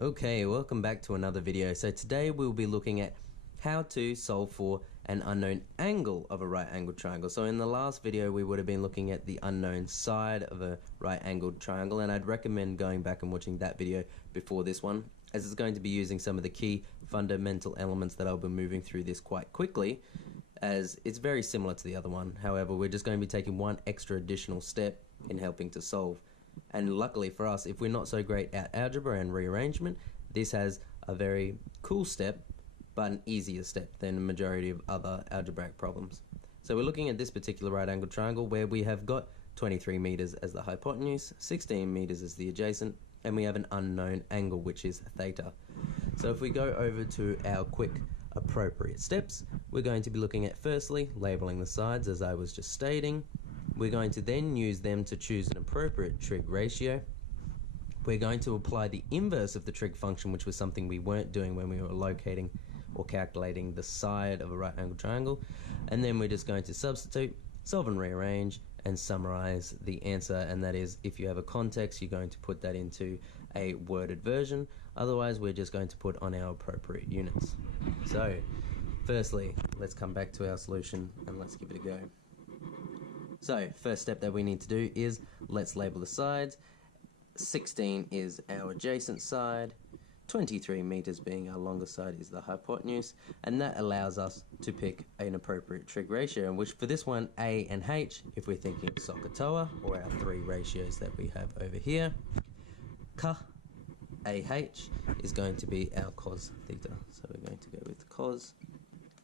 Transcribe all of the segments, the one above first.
Okay, welcome back to another video. So today we'll be looking at how to solve for an unknown angle of a right angled triangle. So in the last video we would have been looking at the unknown side of a right angled triangle, and I'd recommend going back and watching that video before this one, as it's going to be using some of the key fundamental elements that I'll be moving through this quite quickly, as it's very similar to the other one. However, we're just going to be taking one extra additional step in helping to solve. And luckily for us, if we're not so great at algebra and rearrangement, this has a very cool step, but an easier step than the majority of other algebraic problems. So we're looking at this particular right angled triangle where we have got 23 meters as the hypotenuse, 16 meters as the adjacent, and we have an unknown angle, which is theta. So if we go over to our quick appropriate steps, we're going to be looking at firstly labeling the sides, as I was just stating. We're going to then use them to choose an appropriate trig ratio. We're going to apply the inverse of the trig function, which was something we weren't doing when we were locating or calculating the side of a right angled triangle. And then we're just going to substitute, solve and rearrange, and summarize the answer. And that is, if you have a context, you're going to put that into a worded version. Otherwise, we're just going to put on our appropriate units. So, firstly, let's come back to our solution and let's give it a go. So, first step that we need to do is let's label the sides. 16 is our adjacent side, 23 meters being our longer side is the hypotenuse, and that allows us to pick an appropriate trig ratio, in which for this one, A and H, if we're thinking of SOHCAHTOA, or our three ratios that we have over here, AH is going to be our cos theta. So we're going to go with cos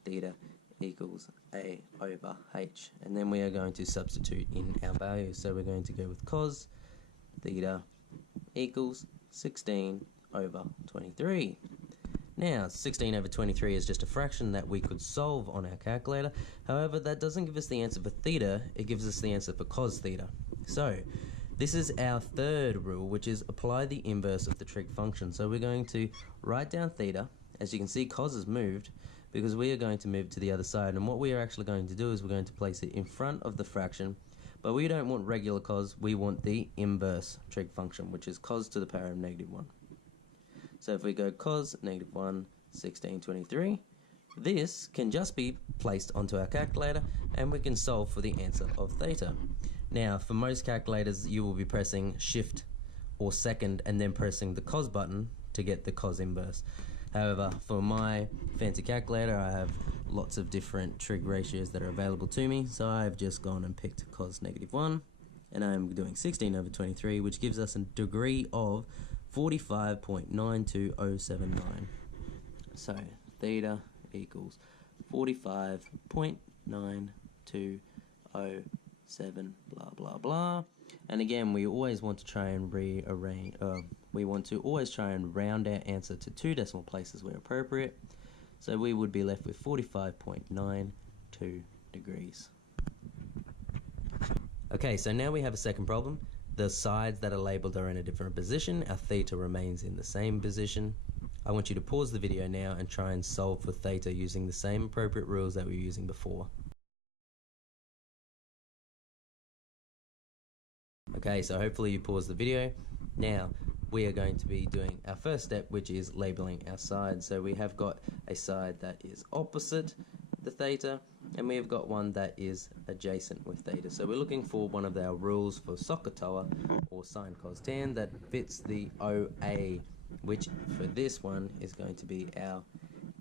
theta equals A over H, and then we are going to substitute in our values. So we're going to go with cos theta equals 16 over 23. Now 16 over 23 is just a fraction that we could solve on our calculator. However, that doesn't give us the answer for theta, it gives us the answer for cos theta. So this is our third rule, which is apply the inverse of the trig function. So we're going to write down theta. As you can see, cos has moved because we are going to move to the other side, and what we are actually going to do is we're going to place it in front of the fraction, but we don't want regular cos, we want the inverse trig function, which is cos to the power of -1. So if we go cos -1, 16/23, this can just be placed onto our calculator and we can solve for the answer of theta. Now, for most calculators, you will be pressing shift or second and then pressing the cos button to get the cos inverse. However, for my fancy calculator, I have lots of different trig ratios that are available to me, so I've just gone and picked cos -1, and I'm doing 16 over 23, which gives us a degree of 45.92079. So theta equals 45.920 blah blah blah. And again, we always want to try and rearrange, we want to always try and round our answer to 2 decimal places where appropriate. So we would be left with 45.92 degrees. Okay, so now we have a second problem. The sides that are labelled are in a different position. Our theta remains in the same position. I want you to pause the video now and try and solve for theta using the same appropriate rules that we were using before. Okay, so hopefully you paused the video. Now we are going to be doing our first step, which is labeling our sides. So we have got a side that is opposite the theta, and we have got one that is adjacent with theta. So we're looking for one of our rules for SOHCAHTOA, or sine cos tan, that fits the OA, which for this one is going to be our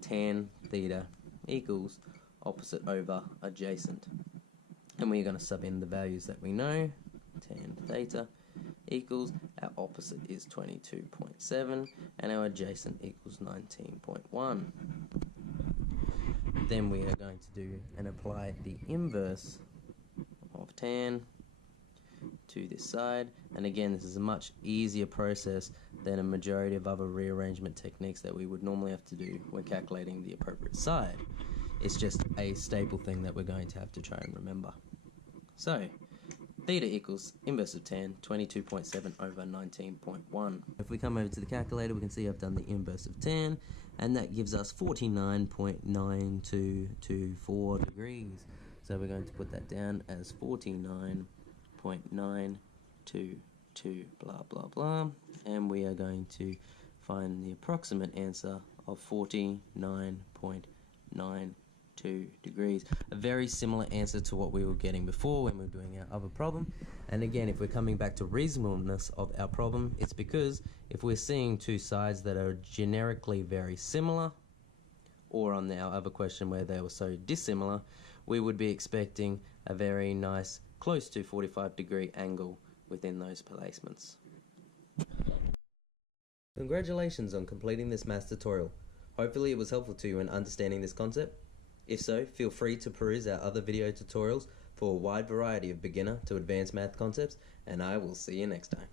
tan theta equals opposite over adjacent. And we're going to sub in the values that we know. Tan theta equals, our opposite is 22.7 and our adjacent equals 19.1. Then we are going to do and apply the inverse of tan to this side, and again, this is a much easier process than a majority of other rearrangement techniques that we would normally have to do when calculating the appropriate side. It's just a staple thing that we're going to have to try and remember. So theta equals inverse of tan, 22.7 over 19.1. If we come over to the calculator, we can see I've done the inverse of tan, and that gives us 49.9224 degrees. So we're going to put that down as 49.922 blah blah blah, and we are going to find the approximate answer of 49.92 degrees. A very similar answer to what we were getting before when we were doing our other problem. And again, if we're coming back to reasonableness of our problem, it's because if we're seeing two sides that are generically very similar, or on our other question where they were so dissimilar, we would be expecting a very nice, close to 45-degree angle within those placements. Congratulations on completing this maths tutorial. Hopefully it was helpful to you in understanding this concept. If so, feel free to peruse our other video tutorials for a wide variety of beginner to advanced math concepts, and I will see you next time.